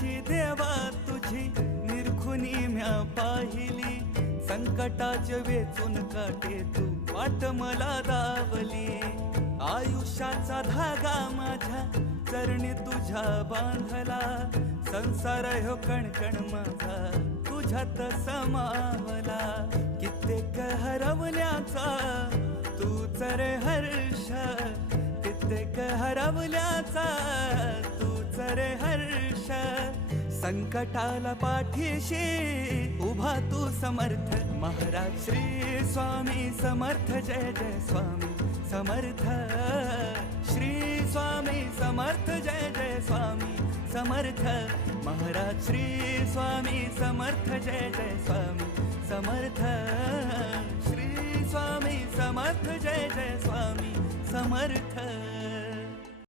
कशी देवा तुझी निरखुनी म्या पाहिली, संकटाचे वेचून काटे तू वाट मला दावली. आयुष्याचा धागा माझ्या चरणी तुझ्या बांधला, संसार ह्यो कणकण माझा तुझ्यात समावला. कित्येक हरवल्याचा तूच रे हर्ष, कित्येक हरवल्याचा तूच रे हर्ष. संकटाला पाठीशी उभा तू समर्थ, महाराज श्री स्वामी समर्थ. जय जय स्वामी समर्थ, श्री स्वामी समर्थ. जय जय स्वामी समर्थ, महाराज श्री स्वामी समर्थ. जय जय स्वामी समर्थ, श्री स्वामी समर्थ. जय जय स्वामी समर्थ.